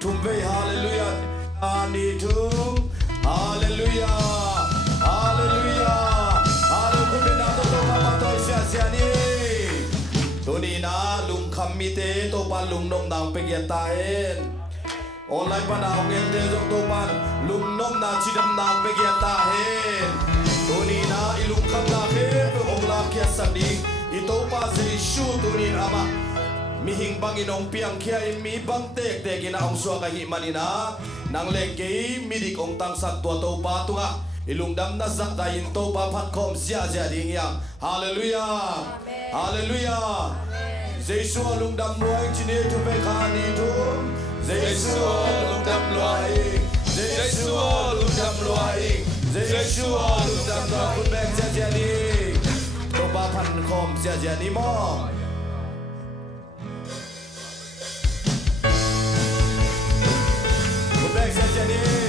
tumbe hallelujah ani tum hallelujah hallelujah hallelujah na to papa to sia ni tuni na lung khamite to pa lung nom dang pe gen ta hen online pa na ngel te jok to pan lung nom na chidam na pe gen ta hen tuni na ilung kham na he pe ong la kya sadi ito pa Jesu tuni ama mihing banginong piang kia mi bang tek tek ina ong suwa kahi manina nang leke midik ong tang sat tua to pa tunga ilung dam na sak dain to pa phat khom sia ding yang hallelujah hallelujah Jesu lung dam luai chine tu pe khani tu Jesu lung dam luai Jesu lung dam luai Jesu lung dam luai kun bek sia di to pa phat khom sia ni mo Back Jenny.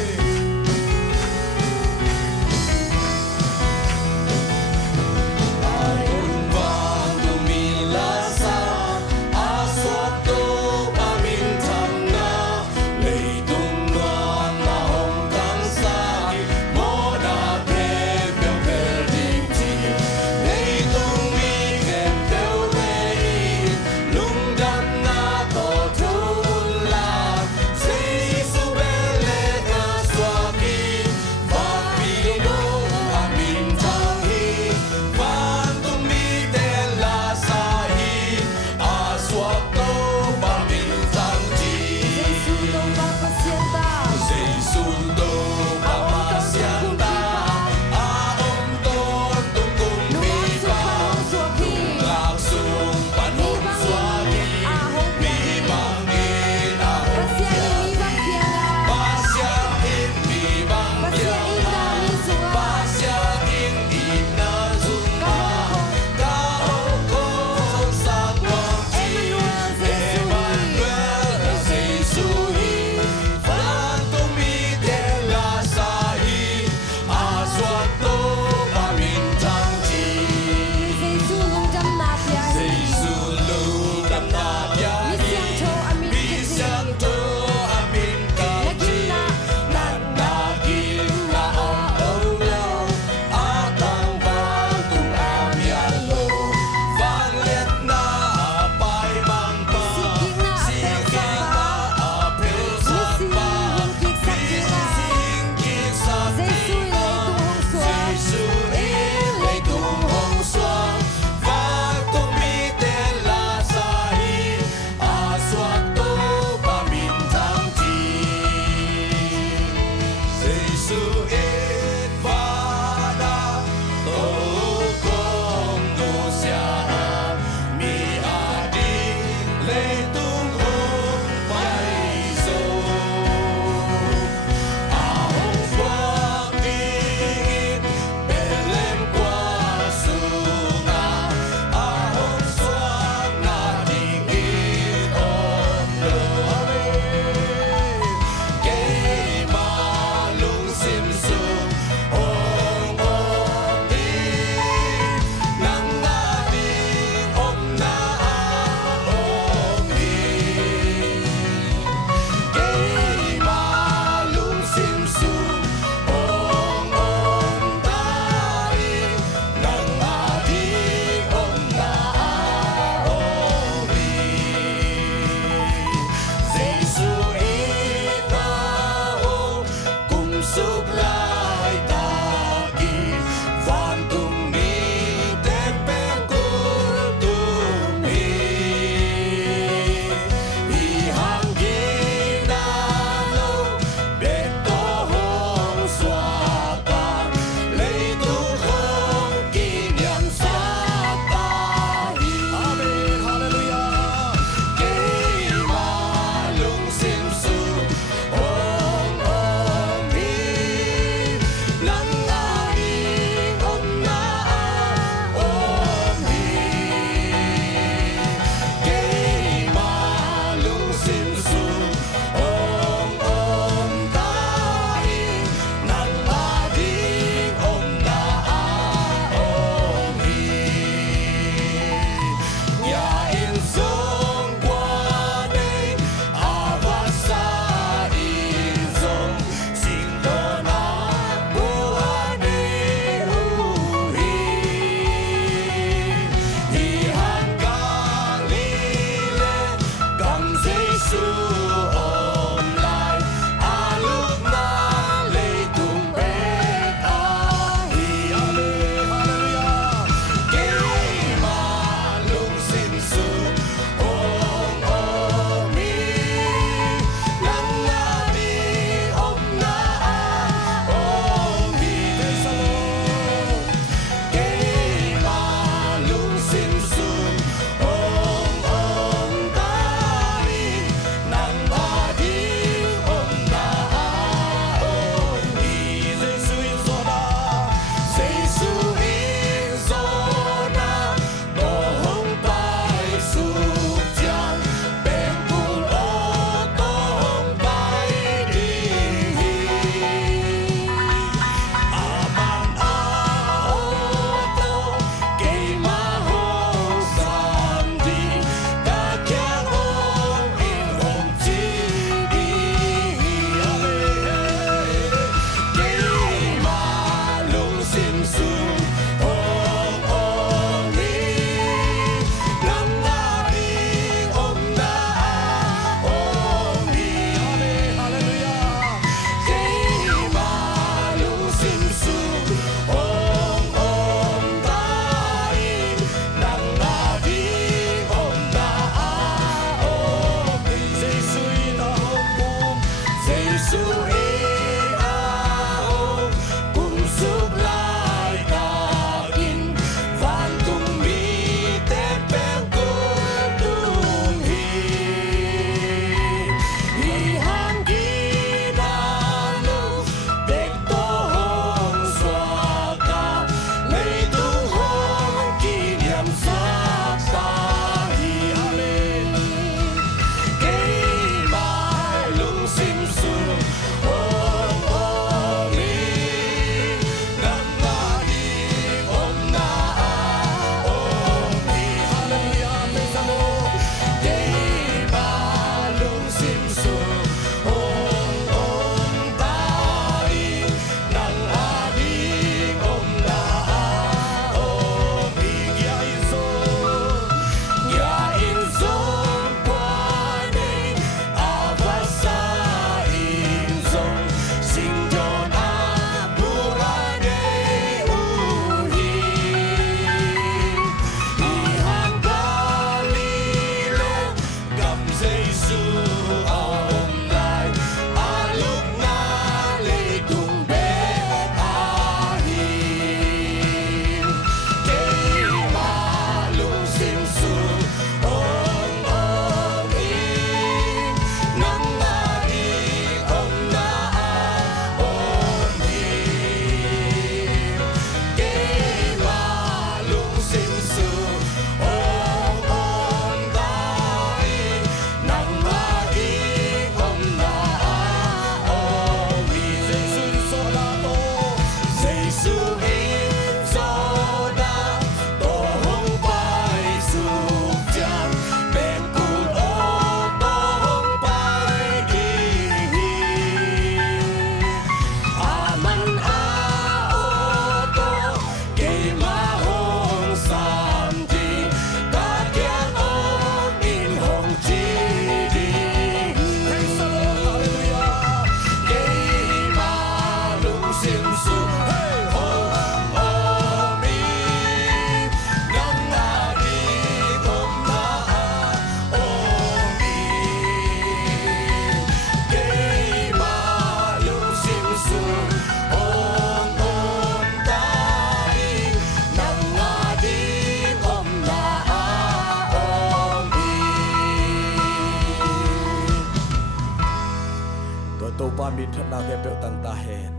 Min thật nào kẹp tăng ta hèn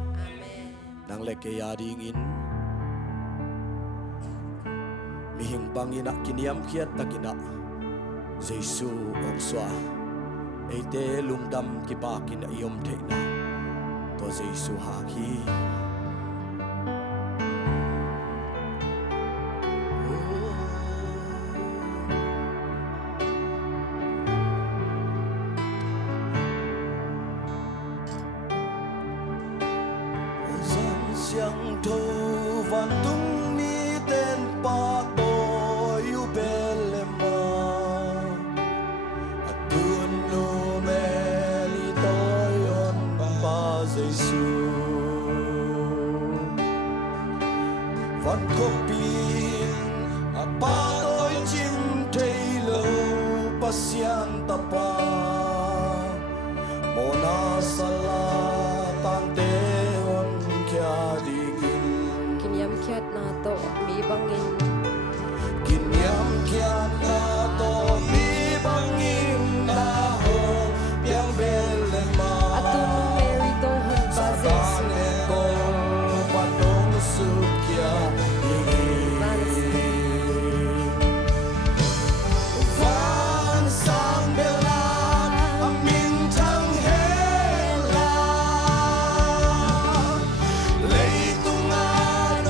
nang lệ cái ya đi in mi hình bang ina kiniam khiat takina Giêsu ông xoa ấy te lum đâm ki ba kina yom thế na to Giêsu hang hi Yang thâu van tung mi tên pa to yu belema atun no meli to yon pa Giêsu van kopin pa tôi chim thấy lâu pasian tapa mona sala tante Kinyam kiat na to mi bangin Kinyam kiat na to mi bangin na ho yang belema atun Mary to hun pa Giêsu ko panong sukya van sang bela amin thang hela leitungan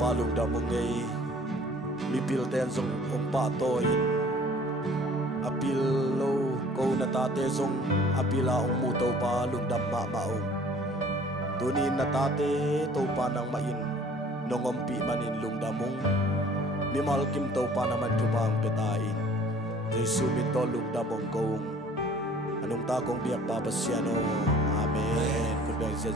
pa lung da mong ngay mi pil ten song ong pa to in apil lo ko na tate song apila ong mu to pa lung dam ma mao tunin na tate to pa nang main nongom pi manin lung damong mi malkim to pa naman tubang petain Jesu min to lung damong kong anong takong biyak babasyano amen kun bang siya